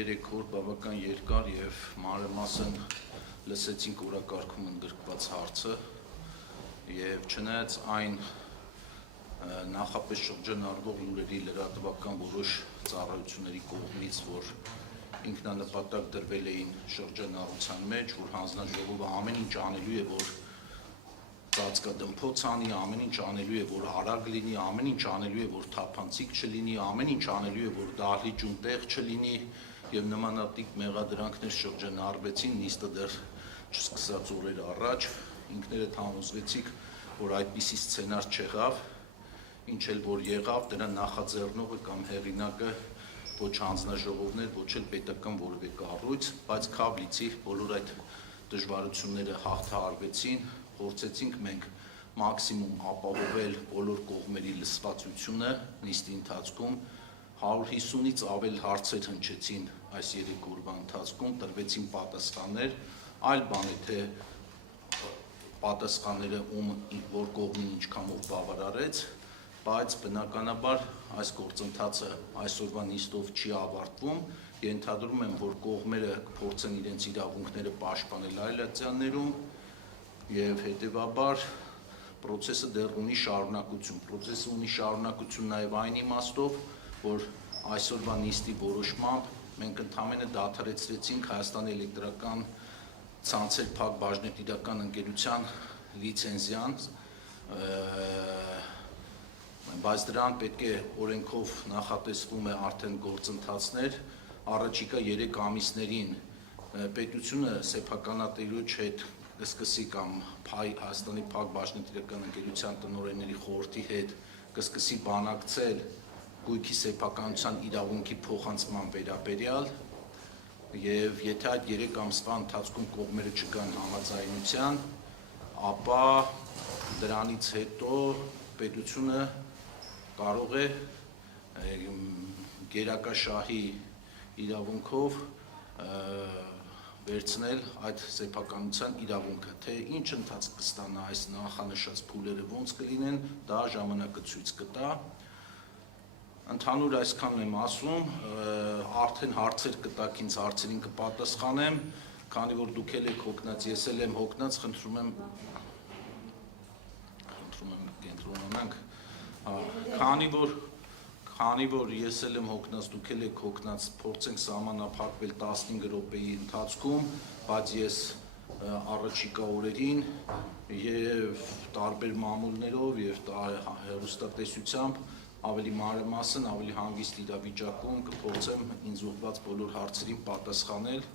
3 օր բավական երկար եւ մանրամասն լսեցինք օրակարգում ընդգրկված հարցը եւ չնայած այն նախապես շրջանառվող լուրերի լրատվական որոշ ծառայությունների կողմից, որ ինքնանպատակ դրվել էին շրջանառության մեջ, որ հանձնաժողովը ամեն ինչ անելու է, որ ծածկադմփոց անի, ամեն ինչ անելու է, որ արագ լինի, ամեն ինչ անելու է, որ թափանցիկ չլինի, ամեն ինչ անելու է, որ դահլիճում տեղ չլինի եւ նմանատիպ մեղադրանքներ շրջանառվեցին նիստը դեռ չսկսած օրեր առաջ, ինքներդ համոզվեցիք, որ այդպիսի սցենար չեղավ, ինչ էլ որ եղավ, դրա նախաձեռնողը կամ հեղինակը ոչ հանձնաժողովն էր, ոչ էլ պետական որևէ կառույց, բայց քավլիցի բոլոր այդ դժվարությունները հաղթահարվեցին, փորձեցինք մենք մաքսիմում ապահովել բոլոր կողմերի լսվածությունը նիստի ընթացքում 150-ից ավել հարցեր հնչեցին այս 3 օրվա ընթացքում, տրվեցին պատասխաններ, այլ բան է թե պատասխանները որ կողմին ինչքանով բավարարեց, բայց բնականաբար այս գործընթացը այսօրվա նիստով չի ավարտվում, ենթադրում եմ, որ կողմերը կփորձեն իրենց իրավունքները պաշտպանել այլ ատյաններում եւ հետեւաբար process-ը դեռ ունի շարունակություն։ Process-ը ունի շարունակություն նաեւ այն իմաստով, որ այսօրվա նիստի որոշմամբ մենք ընդհանրապես դադարեցրեցինք Հայաստանի էլեկտրական ցանցեր փակ բաժնետիրական ընկերության լիցենզիան, բայց դրան պետք է օրենքով նախատեսվում է արդեն գործընթացներ, առաջիկա 3 ամիսներին պետությունը սեփականատիրոջ հետ կսկսի կամ Հայաստանի փակ բաժնետիրական ընկերության տնօրենների խորհրդի հետ կսկսի բանակցել գույքի սեփականության իրավունքի փոխանցման վերաբերյալ եւ եթե այդ 3 ամսվա ընթացքում կողմերը չգան համաձայնության, ապա դրանից հետո պետությունը կարող է գերակաշահի իրավունքով վերցնել այդ սեփականության իրավունքը, թե ինչ ընթացք կստանա այս նախանշած փուլերը ոնց կլինեն, դա ժամանակը ցույց կտա։ Ընդհանուր այսքանն եմ ասում, արդեն հարցեր կտաք ինձ, հարցերին կպատասխանեմ, քանի որ դուք եք հոգնած, ես էլ եմ հոգնած, խնդրում եմ կենտրոնանանք, քանի որ ես էլ եմ հոգնած, դուք եք հոգնած, փորձենք սահմանափակվել 15 րոպեի ընթացքում, բայց ես առաջիկա օրերին եւ տարբեր մամուլներով եւ հեռուստատեսությամբ ավելի մանրամասն, ավելի հանգիստ իրավիճակում կփորձեմ ինձ ուղղված բոլոր հարցերին պատասխանել։